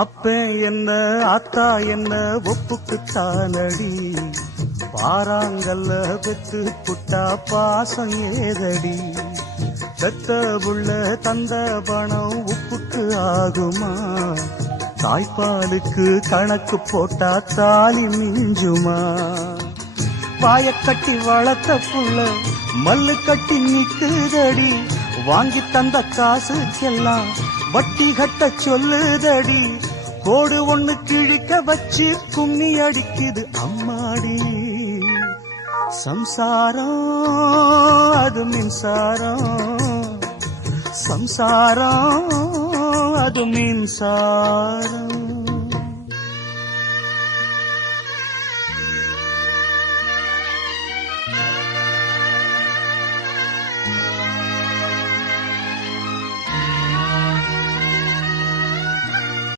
அப்ப என்ன ஆத்தா என்ன ஒப்புக்குத்தானடி, பாராங்கல்ல பெத்து புட்டா பாசம் ஏதடி, பெத்த புள்ள தந்த பணம் உப்புக்கு ஆகுமா, தாய்ப்பாலுக்கு கணக்கு போட்டா தாலி மிஞ்சுமா, வாயக்கட்டி வளர்த்த புள்ள மல்லு கட்டி நிக்குதடி, வாங்கி தந்த காசுக்கெல்லாம் வட்டி கட்ட சொல்லுதடி, கோடு ஒண்ணு கிழிக்க வச்சு கும்மி அடிக்குது அம்மாடி, சம்சாரம் அது மின்சாரம், சம்சாரம் அது மின்சாரம்.